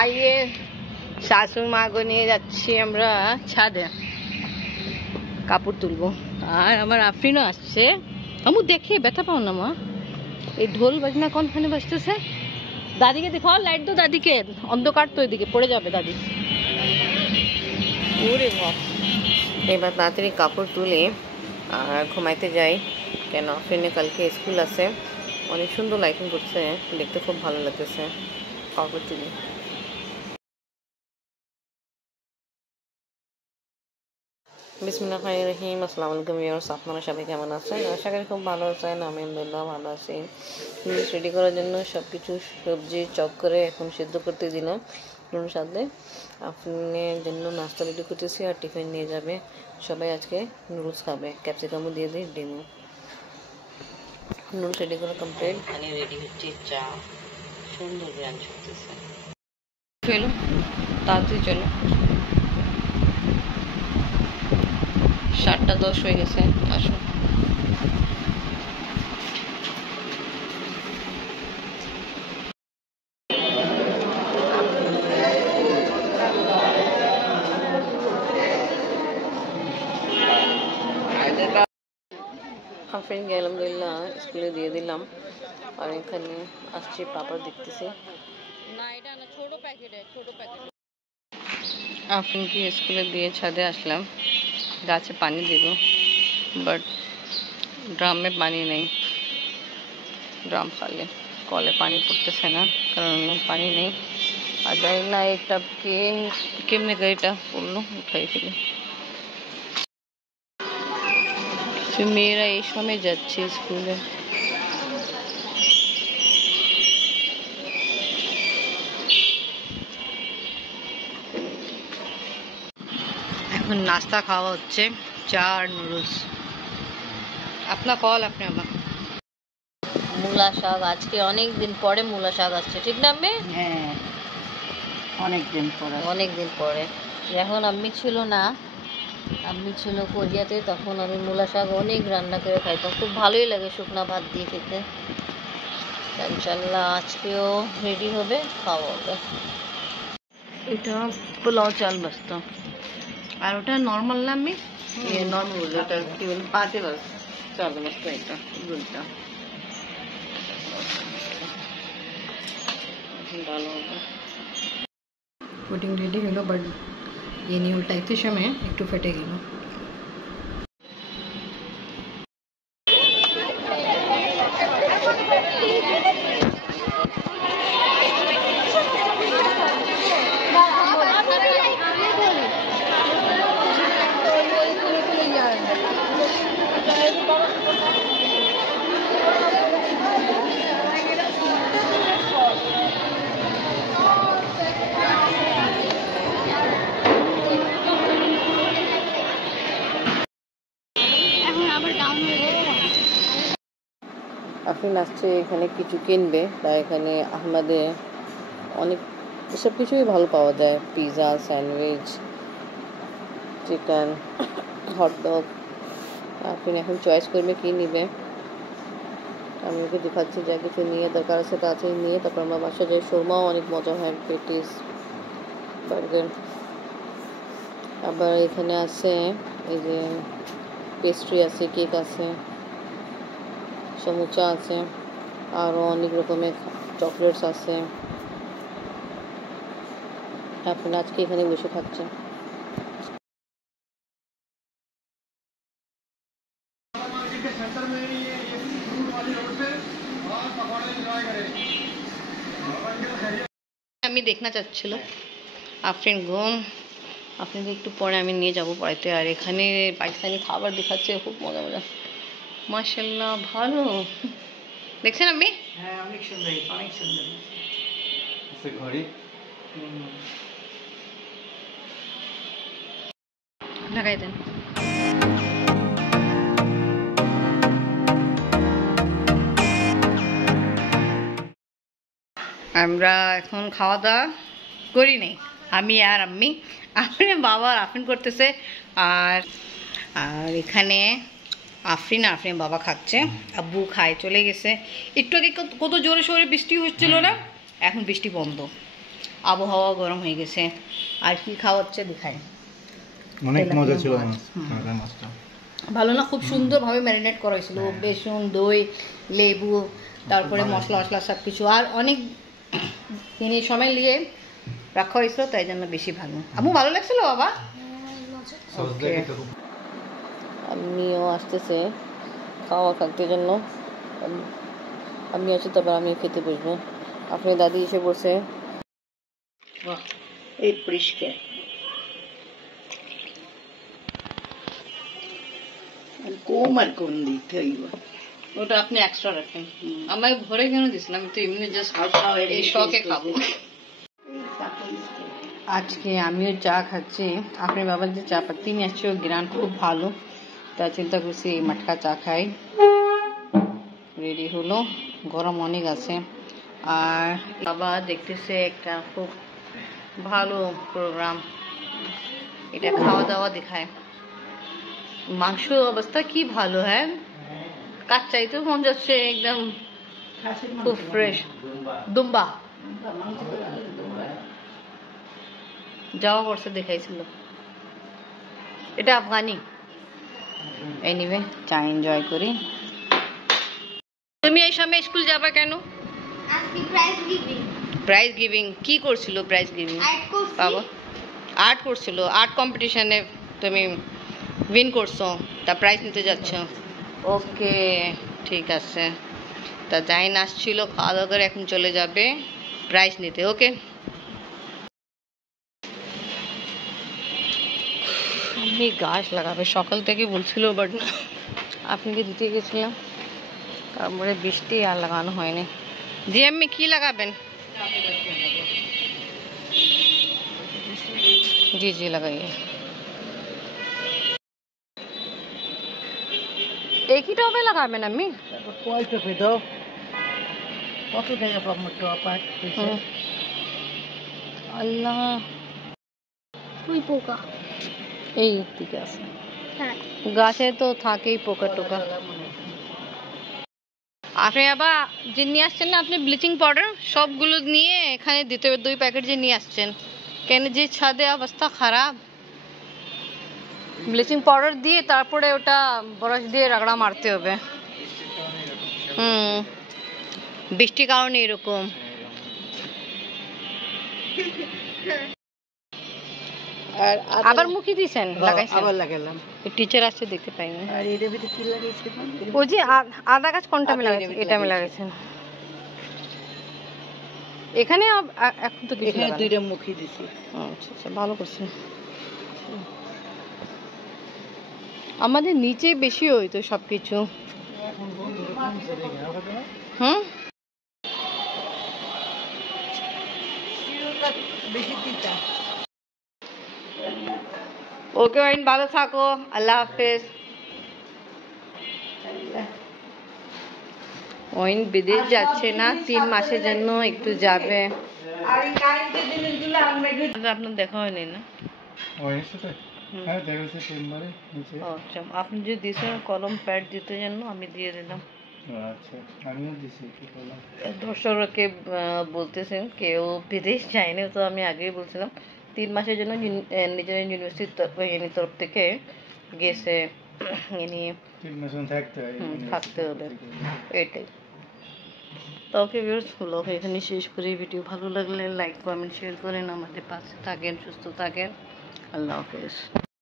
আইয়ে শাশুড় মাগো নিয়ে যাচ্ছি আমরা ছাদে কাপড় তুলবো। আর আমার আফরিনও আসছে। আমু দেখে ব্যথা পাও না মা, এই ঢোল বাজনা কোনখানে বাজতেছে। দাদিকে দেখো, লাইট দো দাদিকে, অন্ধকার তো এদিকে পড়ে যাবে দাদি। ওরে বাপ, এবার তাড়াতাড়ি কাপড় তুলে আর ঘুমাইতে যাই, কেন আফরিনে কালকে স্কুল আছে। অনেক সুন্দর লাইটিং করছে, দেখতে খুব ভালো লাগতেছে। কাপড় তুলি। বিসমিল্লাহির রহিম। আসসালামু আলাইকুম ভিউয়ার্স, আপনারা সবাই কেমন আছেন? আশা করি খুব ভালো আছেন। আমি আলহামদুলিল্লাহ ভালো আছি। নুডলস রেডি করার জন্য সব কিছু সবজি চপ করে এখন সিদ্ধ করতে দিলাম নুডলস সাথে। আপনার জন্য নাস্তা রেডি করতেছি আর টিফিন নিয়ে যাবে সবাই। আজকে নুডলস খাবে, ক্যাপসিকামও দিয়ে দিই, ডিমও। নুডলস রেডি করা কমপ্লিট। পানি রেডি হচ্ছে, চা সুন্দর গ্রান ছুটতেছে। চলো তাড়াতাড়ি চলো, 7:10 হয়ে গেছে। আসো। আফরিনকে আলহামদুলিল্লাহ স্কুলে দিয়ে দিলাম আর এখানে আসছি পাপড় দেখতেছি। না এটা না, ছোট প্যাকেট, ছোট প্যাকেট। আফরিনকে স্কুলে দিয়ে ছাদে আসলাম, গাছে পানি দিব, বাট ড্রামে পানি নেই। ড্রাম খালি, কলে পানি পড়তেছে না কারণ পানি নেই। আর জানি না এটা কেমনে গাড়িটা পড়লো, উঠাই ফেলে। মেয়েরা এই সময় যাচ্ছে স্কুলে। এখন নাস্তা খাওয়া হচ্ছে, চা আর নুডলস। আপনার কল, আপনি আমার মূলা শাক। আজকে অনেক দিন পরে মূলা শাক আসছে, ঠিক না আম্মি? হ্যাঁ, অনেক দিন পরে। এখন আম্মি ছিল না, আম্মি ছিল কোরিয়াতে, তখন আমি মূলা শাক অনেক রান্না করে খাইতাম, খুব ভালোই লাগে শুকনা ভাত দিয়ে খেতে। ইনশাল্লাহ আজকেও রেডি হবে, খাওয়া হবে। এটা পোলাও চাল বসতো, আর ওটা নর্মাল না আমি নর্মাল, ওটা কি বল পাতে বাস চাল বসতো। এটা দুলটা ডাল হবে। পুডিং রেডি হলো, বাট ये नहीं उल्टाते समय একটু ফেটে গেল। আফরিন আসছে, এখানে কিছু কিনবে, তাই এখানে আহমেদে অনেক সব কিছুই ভালো পাওয়া যায়, pizza, sandwich, chicken, hot dog. Afrin এখন চয়েস করবে কী নিবে। আমি ওকে দেখাচ্ছি যা কিছু নিয়ে দরকার আছে তাড়াতাড়ি নিয়ে তারপর আমরা বাসা যাই। শোরমাও অনেক মজা হয়, পেটিস, বার্গার। আবার এখানে আছে এই যে পেস্ট্রি আছে, কেক আছে, সমুচা আছে, আরও অনেক রকমের চকলেটস আছে। এখন আজকে এখানে বসে খাচ্ছে। আমি দেখনা চাচ্ছিল আফরিন ঘুম, আপনাকে একটু পরে আমি নিয়ে যাব পড়াইতে। আর এখানে পাকিস্তানি খাবার দেখাচ্ছে, খুব মজা মজা, মাশাআল্লাহ ভালো। দেখছেন আপনি? হ্যাঁ, অনেক সুন্দর, অনেক সুন্দর ঘড়ি লাগাই দেন। আমরা এখন খাওয়া দাওয়া করি নাই, আমি আর আম্মি। আফরিন বাবা আফরিন করতেছে, আর আর এখানে আফরিন বাবা খাচ্ছে, আব্বু খায় চলে গেছে। একটু আগে কত জোরে সোরে বৃষ্টি হচ্ছিল না, এখন বৃষ্টি বন্ধ। আবহাওয়া গরম হয়ে গেছে। আর কি খাওয়া হচ্ছে দেখাই। অনেক মজা ছিল মাছটা, ভালো না? খুব সুন্দরভাবে ম্যারিনেট করা হয়েছিল, বেসন, দই, লেবু, তারপরে মশলা মশলা সব কিছু, আর অনেক দিনের সময় নিয়ে রাখা হয়েছিল, তাই জন্য বেশি ভালো। আম্মু ভালো লাগছিল বাবা? আমিও আসতেছে খাওয়া খাওয়ার জন্য, আমি আছি, তারপর আমি খেতে বসবো। আপনার দাদি এসে বসে এই পরিষ্কার কম আর কম দিতে হইব। ওটা আপনি এক্সট্রা রাখেন, আমাকে ভরে কেন দিচ্ছেন? আমি তো এমনি জাস্ট এই শখে খাবো। আজকে আমিও চা খাচ্ছি। আপনার বাবার যে চা পাতি নিয়ে আসছে ও গ্রান খুব ভালো, তা চিন্তা করছি এই মাটকা চা খাই। রেডি হলো, গরম অনেক আছে। আর বাবা দেখতেছে একটা খুব ভালো প্রোগ্রাম, এটা খাওয়া দাওয়া দেখায়। মাংস অবস্থা কি ভালো, হ্যাঁ কাচ্চাই তো মন যাচ্ছে, একদম খুব ফ্রেশ। দুম্বা যাওয়া করছে দেখাইছিল, এটা আফগানি। এনিওয়ে চা এনজয় করি। তুমি এই সময় স্কুল যাবা কেন? প্রাইজ গিভিং কি করছিল? প্রাইজ গিভিং বাবা আর্ট করছিল, আর্ট কম্পিটিশনে তুমি উইন করছো, তা প্রাইজ নিতে যাচ্ছ। ওকে ঠিক আছে, তা জাইন আসছিল, খাওয়া দাওয়া করে এখন চলে যাবে প্রাইজ নিতে। ওকে আমি গাছ লাগাবে সকাল থেকে বলছিল, বাট আপনাকে দিতে গেছিলাম, তারপরে বৃষ্টি আর লাগানো হয়নি। জি আমি কি লাগাবেন? জি জি লাগাইए। एक ही टॉप लगाবেন আমি? কয়টা পেদাও কত টাকা পাবো টপ আর আল্লাহ ওই পোকা, এই দিকে আছে, হ্যাঁ গাছে তো থাকেই পোকা টোকা। আপনি আবার যে নিয়ে আসছেন না আপনি ব্লিচিং পাউডার, সবগুলো নিয়ে এখানে দিতে হবে, 2 প্যাকেট যে নিয়ে আসছেন, কেন যে ছাদে অবস্থা খারাপ। ব্লিচিং পাউডার দিয়ে তারপরে ওটা ব্রাশ দিয়ে রাগড়া মারতে হবে। বৃষ্টির কারণে এরকম। আর আবার মুখে দিয়েছেন, লাগাইছেন? আবার লাগালাম। টিচার আসছে দেখতে পাইনি। আর এর ভিতরে কি লাগাইছে? ও যে আদা গাছ কোনটা আমি লাগাইছি? এটা আমি লাগাইছেন এখানে। এখন তো কিছু এখানে লাগানো। দুইটা মুখি দিছি। আচ্ছা আচ্ছা ভালো করছেন। আমাদের নিচে বেশি হইতো সবকিছু। হুম বেশি তিতা। ওকে ওয়াইন, ভালো থাকো, আল্লাহ হাফেজ। ওয়াইন বিদেশ যাচ্ছে না, 3 মাসের জন্য একটু যাবে। আর এই কারেন্টের জিনিসগুলো আমরা আপনার দেখা হয়নি না? হ্যাঁ দেখেছি তিনবারে নিচে। আচ্ছা আপনি যে দিয়েছেন কলম প্যাড দিতে জন্য, আমি দিয়ে দিলাম। আচ্ছা আমিও দিছি কি করলাম। দর্শককে বলতেছেন কেউ বিদেশ যায়নি, তো আমি আগেই বলছিলাম 3 মাসের জন্য নিজের ইউনিভার্সিটির তরফ থেকে গেছে, নিয়ে 3 মাস থাকতে হবে, এটাই। তো ওকে ভিউয়ার্স, ব্লগ এখানে শেষ করি। ভিডিও ভালো লাগলে লাইক কমেন্ট শেয়ার করেন, আমাদের পাশে থাকেন, সুস্থ থাকেন, আল্লাহ হাফেজ।